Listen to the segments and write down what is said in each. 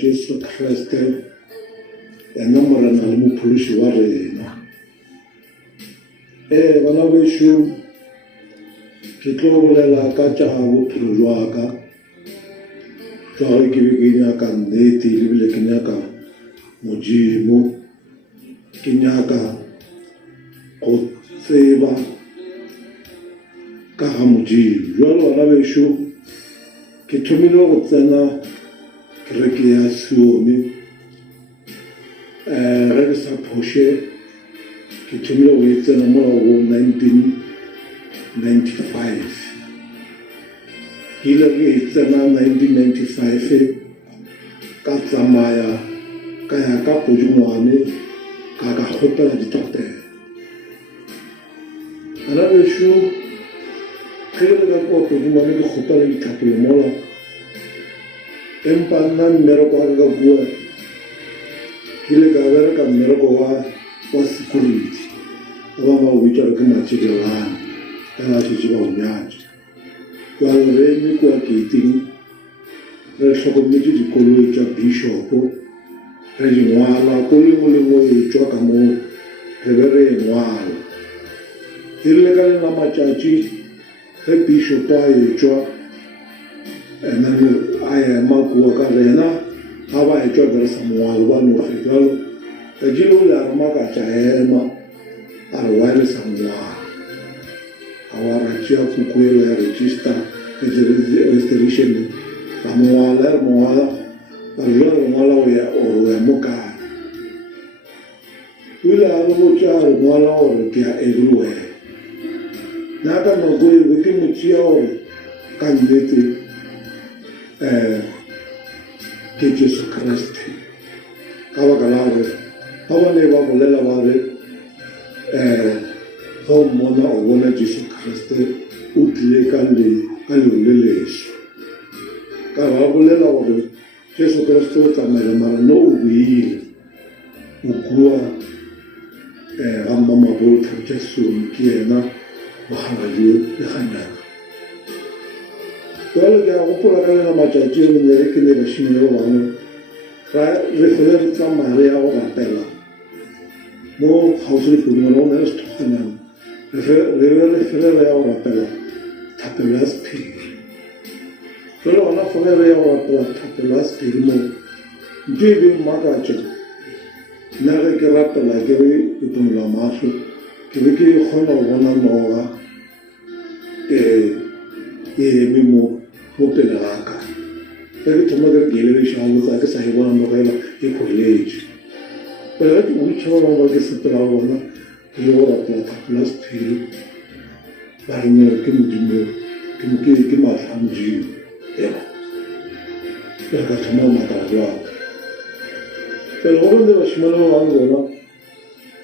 Jesu Kriste ena morena le mophološi wa rena. Bana bešo ke tlo bolela ka tša bophelo jwa ka jwa ge ke be ke nyaka nnete ebile ke nyaka Modimo, ke nyaka go tseba ka ga Modimo. Jwale bana bešo ke thomile go tsena kereke ya Sione ge ke sa phoshe ke thomile go e tsena mola go 1995. Ke ile ke e tsena 1995 ka tsamaya ka ya ka Pojungwane ka kgopela ditoktere. Bana bešo ge le ka kwa Pojungwane ke kgopela ditlhapelo mola, empa nna mmereko wa ka bua ke ile ka bereka mmereko wa security ba bangwe ba o bitša ke matšhelelane ka ba šetše ba o nyatša. Jwale re eme kua Gauteng re hlokometše dikoloi tša bishopo re di ngwala, koloi mo le mo e tšwa ka moo re be re e ngwala. E rile ka lena matšatši ge bishopo a e tšwa a ema kua ka rena ga ba e tšwa bere sa mongwalo ba nofe. Jalo ka jile o le a re makatša ema a re wa ele sa mongwalo a wa ra tšea kuku ele ya register registration ra mongwala ya re mongwala ba re jale mongwala o ya mo kae. O ile a re botša re ngwala gore ke ya everywhere. Nna ka nako e be ke mo tšea gore ka nnete ke Jesu Kriste ka baka la gore ga ba ne ba bolela ba re ga o mmona o bona Jesu Kriste o tlile ka leo le leso. Ka ba bolela gore Jesu Kriste o tsamaile mara no o buile o kua ga mmamabolo Thabetša Somi ke yena Bogabadie le Ganyana. Jwale ke a gopola ka lena matšatši ne ke ne bašimane ba bangwe re fele re tsamaya re ya go rapela mo kgauswi le Pojungwane go na le sethokganyana re fele re ya go rapela thapelo ya sephiri. Jwale gona fele re ya go rapela thapelo ya sephiri moo ntho e beng makatša nna ge ke rapela ke re ke phumola mahlo ke be ke kgona go bona noga e eme mo pele ga ka. Ge ke thoma ke re ke elebeša gabotsa ke sa e bona nogela e kgweletše. Pele ge ke boditšha ba bangwe ba ke sepela go bona ke le go rapela thapelo ya sephiri ba re mere ke Modimo ke maatla a Modimo. Pele ka thoma go makala jwaka pele go bone bašimane ba bangwe bona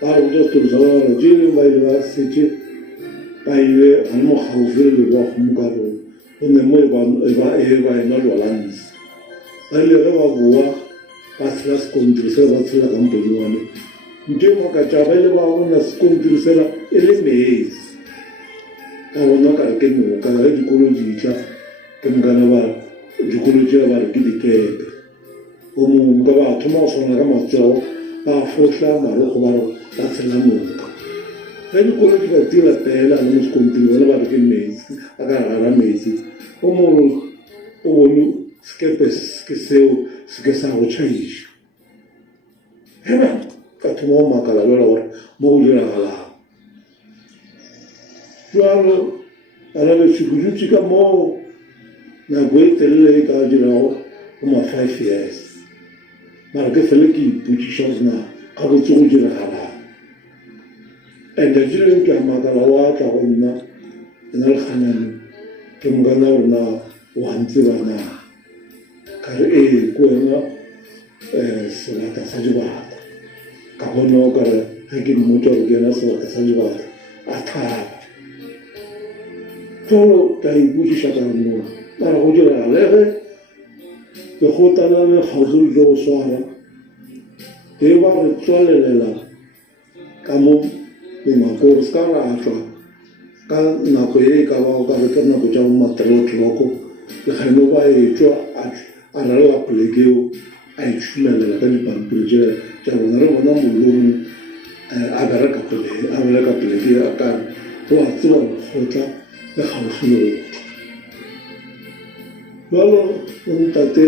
ba re botša setori sa bona jele ba ile ba setše ba ile ga le mokgaufi le ba kgomo ka rona gonne mo e ba ena jwalanse ba ile ge ba boa ba tshela sekontiri sela ba tshela ka Mpojungwane. Ntho e makatša ba ile ba bona sekontiri sela e le meetse ka bona kare ke noka ge dikolo ditla ke mokana ba dikolo tšela ba re ke dikepe o mongwe ka ba thoma go swana ka matsogo ba fohla maroko ba tshela noka. Ge dikolo di ka tira pela le mo sekontiri bona ba re ke meetse a ka rara meetse o mongwe o bone sekepe ke seo se ke sa go tšhaiša. Hema ka thoma go makala jwala gore mo go diragalang. Jwalo bana bešo ke dutše ka moo nako e telele e ka dirago go ma 5 years mara ke fele ke ipotšiša gore na ga botse go diragalang. And jileng ke a makala wa tla go nna ena le Ganyane ke mokana gore na wa ntseba na ka re ke wena sebata sa dibata ka bona o kare ge ke mmotša gore ke yena sebata sa dibata a thaba. Jalo ka ipotšiša ka nnoa mara go diragale ge ke gotana le kgauswi le go swara ge ba re tswalelela ka mo mengwakore se ka ra tšwa ka nako e ka ba o ka re ke nako tša bo ma 3 o'clock le kgaeno ba e tšwa a ralela polekeo a itsholela ka dipampiri tša bona re bona molomo a bereka poleke a kare o a tseba lekgotla le gaufi le go jalo ntate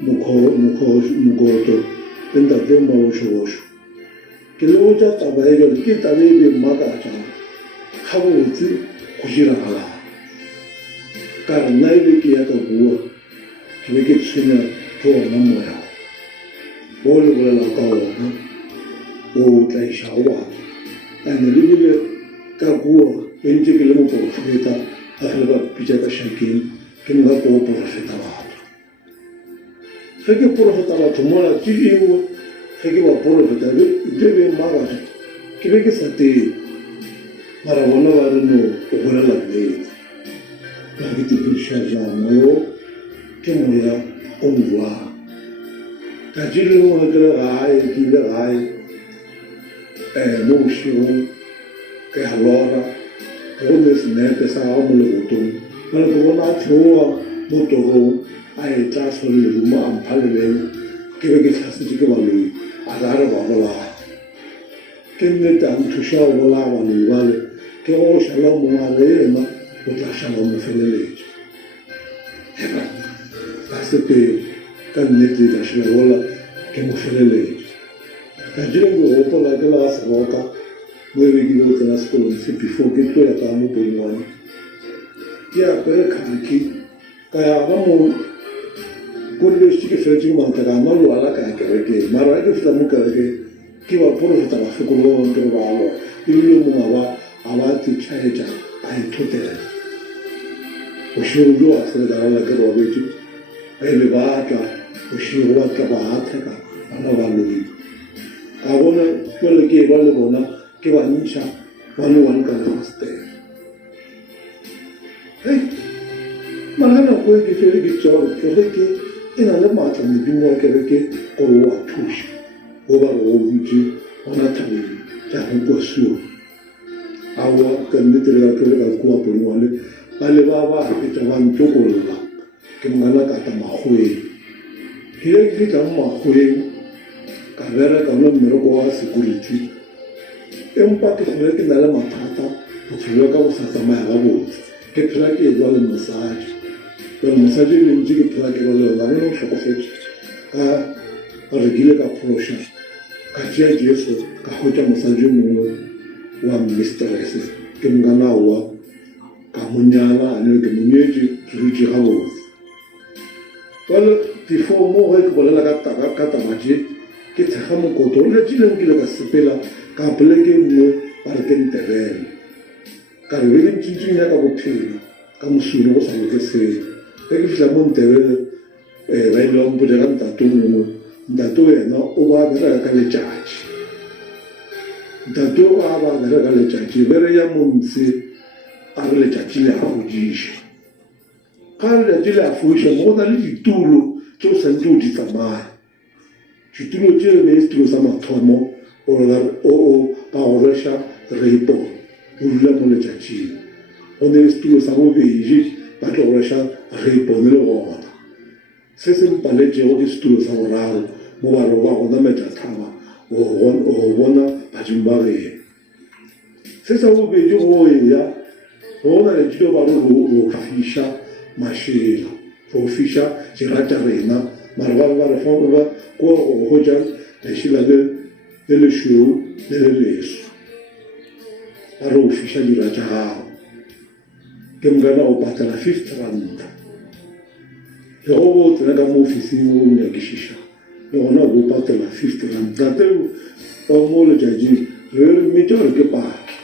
mokoto le ntate maošošo ke le botša taba e jale ke taba e be mmakatša gabotse go diragalang ka re nna e be ke ya ka bua ke be ke tshwenya ke ona moya o le bolela ka ona o tlaišago batho ande le bile ka bua e ntse ke le moporofeta a fele ba pitša ka šakeng ke nka ko porofeta batho ge ke porofeta batho mola ke engwe ge ke ba porofeta ntho e beng mabatho ke be ke sa teng mara bona ba re no o bolela nnete ka ke tepediša jang moyo ke moya o mojwang ka tše le ngwe ke le gae ke ile gae mo bošegong ke a lora gomme senepe sa gago mo lebotong mare ke bona a theoga mo torong a e tla soleledumo a mphaleleng ke be ke tlhasetše ke baloi a ka re ba bolaya ke nnete a nthuša go bolaya baloi bale ke go šala mongwe le yena o tla šala mo feleletše ka sepele ka nnete ka šala gola ke mo feleletše ka jeng ke gopola ke la seroka mo e be ke le tsena sekolong se before ke tloya ka mo polingwane ke apere khaki ka ya ba mo kolletše ke feletše ke manta ka malwala ka ya kerekeng mara a ke feta mo kerekeng ke ba porofeta bafekolo ba bangwe ke re ba aloa ebile mongwe a ba tetšhaetša a ithotela bošego jo a selekarala ke robetse ba ile ba tla bošego ba tla ba atheka bana ba loi ka bona jale ke ba le bona ke ba ntšha ba le one ka lefastere mara nako e ke fele ke tswa gore kereke e na le maatla modimo wa kereke gore o a thuša go ba re o butse gona thabeng jaaka kwa suo aowa ka nnete le ka ka kua polingwane ba le ba fetša ba ntlokolola ke mongana kata magweng ke ile ke fitla mo magweng ka bereka mo mmereko wa security empa ke fele ke na le mathata bophelo ka bo sa tsamaya gabotse ke phela ke etswa le mosadi jale mosadi e lentse ke phela ke ba le ona le no tlhokofetse ka rekile ka phološa ka tšea jesu ka hwetša mosadi mongwe wa mistress ke mongana wa ka monyala ane ke monyetše ke dutše gabotse jale before mo ge ke bolela ka taba tše ke thekga mokoto letše leng ke le ka sepela ka poleke nngwe ba re ke ntebele ka re be ke ntšintšing ya ka bophelo ka mosuno go sa loke seo ge ke fihla mo ntebele ba ile ba mpotša ka ntate mongwe ntate wena o ba bereka ka letšatši ntate o ba bereka ka letšatši bere ya montse a re letšatši le a fodiša ga letšatši le a fodiša mo go na le ditulo tšeo santse o di tsamaya ditulo tšeo ne e setulo sa mathomo ba go rweša reipon o dula mo letšatšing go ne le setulo sa bobedi ba tlo go rweša reipon le gona se se mpaletšego ke setulo sa boraro mo ba re ba gona metšathaba o bona badimo ba geno se sa bobedi go eya go na le dilo ba re go fiša mašela go fiša dirata rena mare ba ba re fa ba ko go ja lešela le lešweu le le leso a re go fiša dirata gago ke mokana go patela 50 ranta le go go tsena ka mo ofising o nyakišiša le gona go patela 50 ranta tate ba mo letšatšing re re mmitša gore ke paki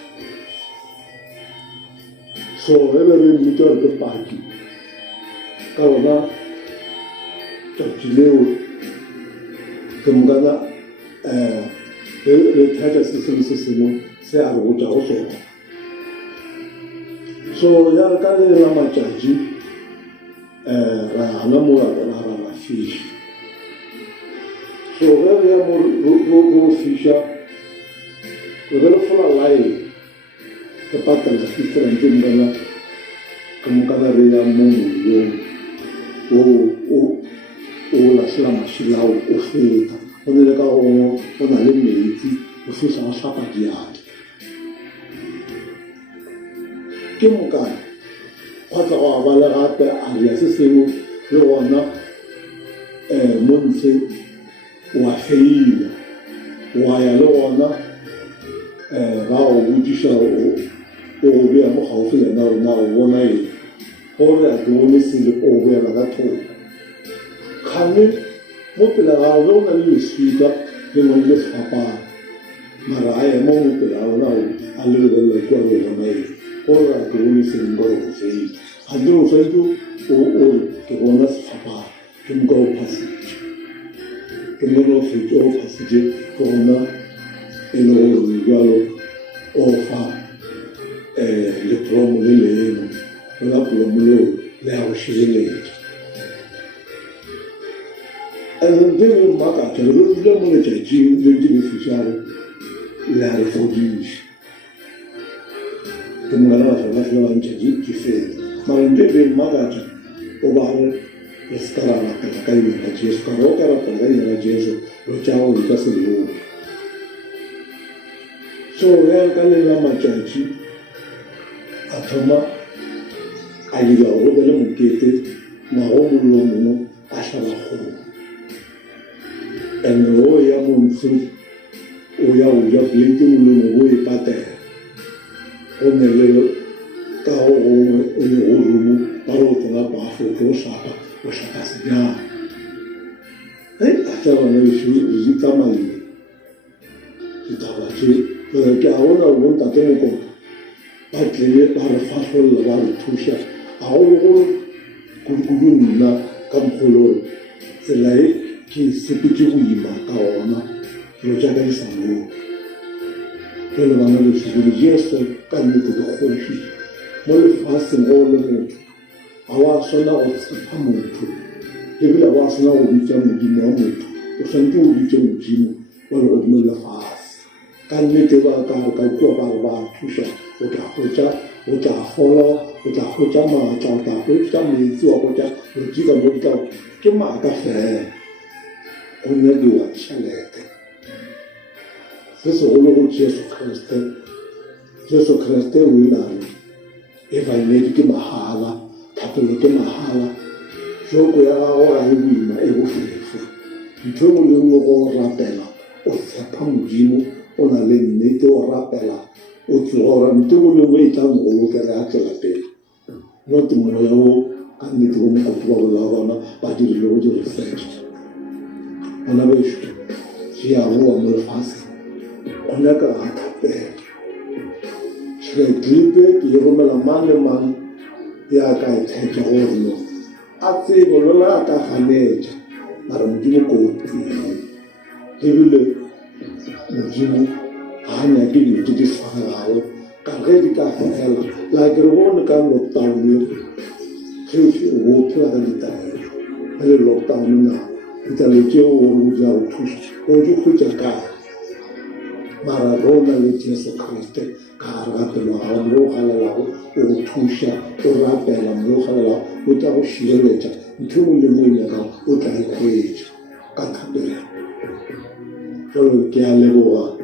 so ge be re mmitša gore ke paki ka gona tšatši leo ke mokana le thatša se sengwe se sengwe se a re botša go sona so ya re ka le la matšatši ra gana mo ra fiša so ge re ya mo fiša re be le fola line ke patela 50 ranta mokana ke mokana re ya mo molong o latlhela šila o feta go ne le ka gongwe go na le metsi o fitlha go tlhapa diatla ke mokae kgotsa go a ba le gape a ria se sengwe le gona mo ntshe wa feila wa ya le gona ba o botsiša o beya mo gaufi lena ona o bona eng gore a ke bone sele o boela ka thoko kgane mo pela gago le go na le leswika le ngwe le fapana mara a ema mo pela ga ona a lebelelela kua le bona eng gore a ke bone sele nka go feile gante o tshwanetse o ke bona sefapana ke moka o phasitše ke mona o fetse o phasitše ke gona e le gore jalo o fa lepolomo le leno la polomo leo le ya go šireletša ntle le mmakatša le dule mo letšatšing le ke le fišago le a re fodiša ke mogala batho ba fela bantšhatši ke fela mara ntle le mmakatša o ba re re se ka ra rapela ka dinela jesu kare o ka rapela ka dinela jesu lo tšago di ka se leoke so ya ka le la matšatši a thoma a dira go be le mokete nago mollo mongwe a tlhaba kgomo ande o ya montsho o ya go ja plete molemo o e patela go ne le ka go gongwe o le go rumo ba re o tsena bafo o šapa senyana a tša bana bešo di tsamaile ditaba tše ke a bona bontate mokoko ba tlile ba re fahlolla ba re thuša gagologolo kudu nna ka mokgolore tsela e ke sepetse go ima ka ona dilo jaaka di sa loke jale bana lesukile jesu ka nnete ke kgofile mo lefaseng go le motho ga wa swana go tshepa motho ebile ga wa swana go bitsa modimo wa motho o tshwanetse go bitse modimo wa le godimo lefase ka nnete ba ka re ka kua ba re ba thuša o tla hwetša o tla fola o tla hwetša maatla o tla hwetša metsi wa hwetša letsika mo ditlago ke maaka fela go nyakiwa tšhelete se segolo go jesu kriste o ilare evanedi ke mahala thapelo ke mahala joko ya gago ga e boima e bofefo ntho e mo le nngwe go rapela o tshepa modimo o na le nnete o rapela o tloga gore ntho mo lengwe e tla mogolokere a tswela pele not moya o ka nnete go mokopi ba bola bona ba dirile go di-research bona bešo seagoa mo lefase go nyaka ga thapela tšheklipe ke e romela mang le mang ya ka e thetša gore no a tsebo lola a ka ganetša mara modimo kootile ebile modimo ga nyake dilo tse di tshwaregago ka ge di ka fela like re bone ka lockdown ge o phela ka ditaelo ga le lockdown na ditaelo tseo gore o ja go thuša o di khwetša kae mara rona le jesu kriste ka gare ga pelo gago mo o galelago o go thuša o rapela mo o galelago o tla go šireletša ntho mo le mo e nyakago o tla e khwetša ka thapelo jalo ke a leboga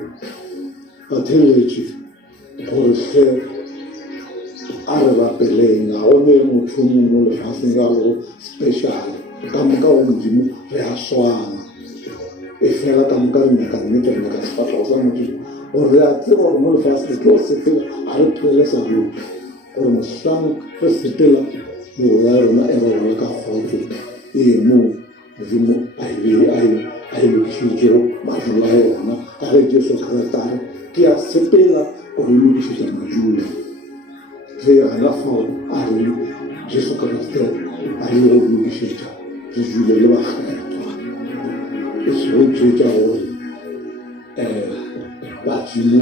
batheletši gore hle a re rapeleng ga gone motho o mongwe mo lefaseng ka go special ka moka go modimo re a swana e fela ka moka re nyaka nnete re nyaka sefatlago sa modimo gore re a tseba gore mo lefase re tlo sepela a re phele sa rona gore mohlang re sepela mego ya rona e robala ka kgotso ee moo modimo a e lokišitšego madulo a yona ka ge jesu kriste a re ke a sepela gore e lokišetša madulo ge gana fao a re jesu kriste a ye go lokišetša re dule le bakgethwa e sego tšetša gore badimo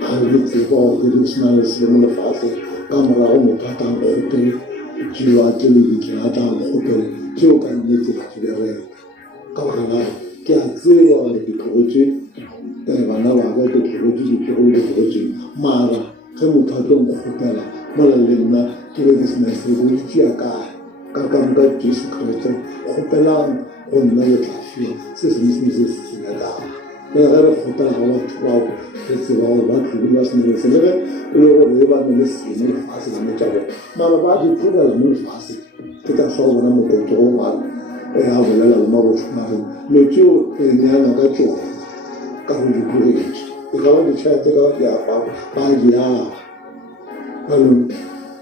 ga re tseba gore ke sena le sele mo lefase ka morago motho a tlang kgopele tšeo a tle le ditle a tlang kgopele tšeo ka nnete ga ke bereka ka bogala ke a tseba gore ke tlogotše bana ba ka ke tlogotše ditlogolo le tlogotšeng mara ge motho a tlo nkgopela mola le nna ke be ke sena sego ditšea kae 刚刚Jesu Kriste kgopelang go nna letlhafiwa se sengwe se se nyakang le ge re kgopela ga batho bao re tseba gore ba tlhobi ba senele se le ge e le gore e ba ne le seno lefatshe la metša bone mara ba di tlhobela mo lefatshe ke ka fa bona mototo go bana a bolela le mabotshomare lo tseo re neana ka tsone ka go di tlogetše e ka ba ditšhelete ka ba diaparo ba diaga anong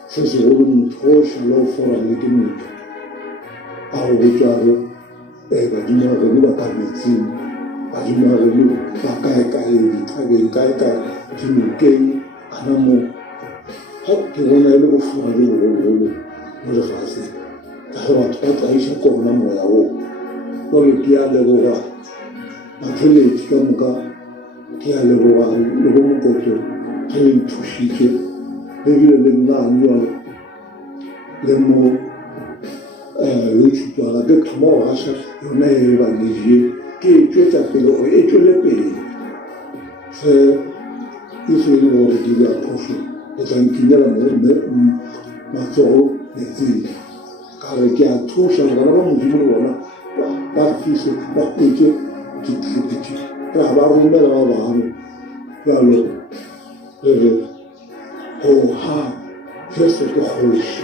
se segolo motho o šala o fora le ke motho a go botsware badimo a rene ba ka metsing badimo a rene ba kae-kae dithabeng kae-kae dinokeng ana mo ke bona e le go fora le bogologolo mo lefatsheng ka ge batho ba traiša kona moya oo gore ke a leboga matheletši ka moka ke a leboga le go mokotlo ge le nthušitše ebile le nna jalo le mo YouTube wala ke thoma go gaša yona e banedie ke e tšwetša pele gore e tšwele pele ge e se le gore ke di aphoso le tla nkinyela matsogo metsing ka re ke a thuša le bana ba modimo le bona ba fise ba kwetse ditlhepitše ra ba romela ba bangwe jalo re re go ha Jesu ke kgoši